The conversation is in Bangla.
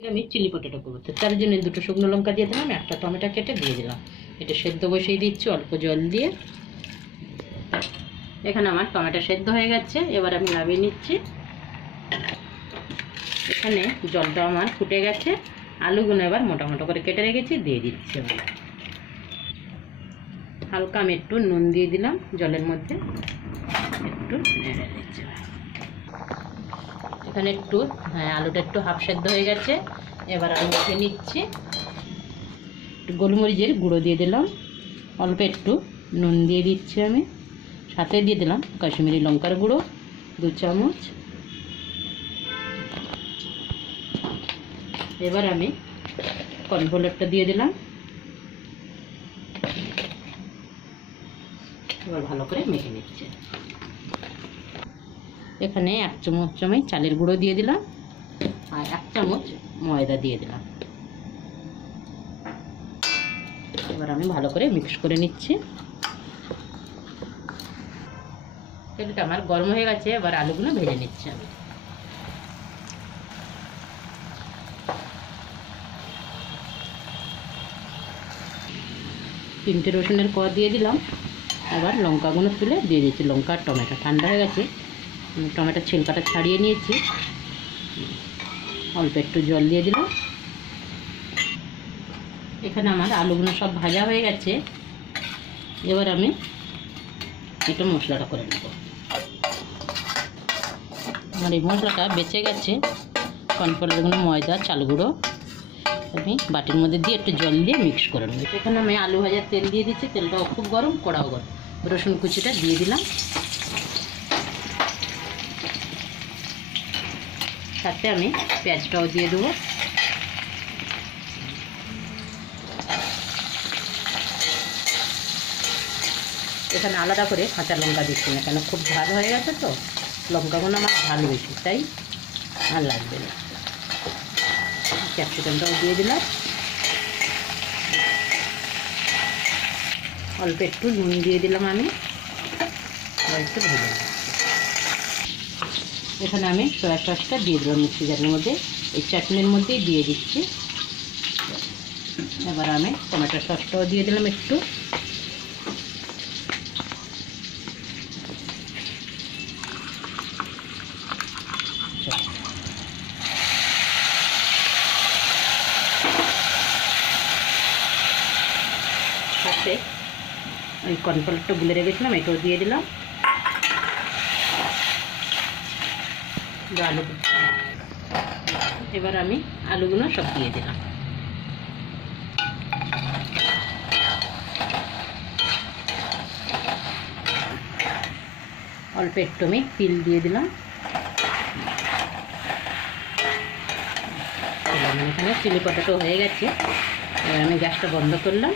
আমি চিলি পটেটো করবো, তো তার জন্য দুটো শুকনো লঙ্কা দিয়ে দিলাম, একটা টমেটো কেটে দিয়ে দিলাম। এটা সেদ্ধ বসিয়ে দিচ্ছি অল্প জল দিয়ে। এখানে আমার টমেটো সেদ্ধ হয়ে গেছে, এবার আমি নামিয়ে নিচ্ছি। এখানে জলটা আমার ফুটে গেছে, আলুগুলো এবার মোটা মোটা করে কেটে রেখেছি দিয়ে দিচ্ছি। হালকা আমি একটু নুন দিয়ে দিলাম জলের মধ্যে, একটু নেড়ে দিচ্ছি। এখানে একটু আলুটা একটু হাফ সেদ্ধ হয়ে গেছে, এবার আমি মেখে নিচ্ছি। একটু গোলমরিচের গুঁড়ো দিয়ে দিলাম, অল্প একটু নুন দিয়ে দিচ্ছি আমি, সাথে দিয়ে দিলাম কাশ্মীরি লঙ্কার গুঁড়ো 2 চামচ। এবার আমি কর্নফ্লাওয়ারটা দিয়ে দিলাম, এবার ভালো করে মেখে নিচ্ছি। এখানে 1 চামচ আমি চালের গুঁড়ো দিয়ে দিলাম আর 1 চামচ ময়দা দিয়ে দিলাম। এবার আমি ভালো করে মিক্স করে নিচ্ছি। তেলটা আমার গরম হয়ে গেছে, এবার আলুগুলো ভেজে নিচ্ছি আমি। তিনটে রসুনের কোয়া দিয়ে দিলাম, এবার লঙ্কাগুলো তুলে দিয়ে দিচ্ছি। লঙ্কা আর টমেটো ঠান্ডা হয়ে গেছে, টমেটোর ছিলকাটা ছাড়িয়ে নিয়েছি। অল্প একটু জল দিয়ে দিলাম। এখানে আমার আলুগুলো সব ভাজা হয়ে গেছে, এবার আমি একটু মশলাটা করে নেব। আমার এই মশলাটা বেঁচে গেছে, কর্নফ্লাওয়ারগুলো, ময়দা, চাল গুঁড়ো আমি বাটির মধ্যে দিয়ে একটু জল দিয়ে মিক্স করে নেব। এখানে আমি আলু ভাজার তেল দিয়ে দিচ্ছি, তেলটাও খুব গরম, কড়াও গরম। রসুন কুচিটা দিয়ে দিলাম, সাথে আমি পেঁয়াজটাও দিয়ে দেবো। এখানে আলাদা করে কাঁচা লঙ্কা দিচ্ছি না, কেন খুব ঝাল হয়ে গেছে তো, লঙ্কাগুলো আমার ঝাল বেশি, তাই আর লাগবে না। ক্যাপসিকামটাও দিয়ে দিলাম, অল্প একটু নুন দিয়ে দিলাম আমি, একটু ভেজে নিচ্ছি। এখানে আমি সয়া সসটা দিয়ে দিলাম মিক্সি জারের মধ্যে, এই চাটনির মধ্যেই দিয়ে দিচ্ছি। এবার আমি টমেটো সসটাও দিয়ে দিলাম একটু। সাথে ওই কর্নফ্লাওয়ারটা গুলে রেখেছিলাম, এটাও দিয়ে দিলাম। আলু, এবার আমি আলুগুলো সব দিয়ে দিলাম। অল্প একটু আমি তিল দিয়ে দিলাম। এখানে চিলি পটেটো হয়ে গেছে, এবার আমি গ্যাসটা বন্ধ করলাম।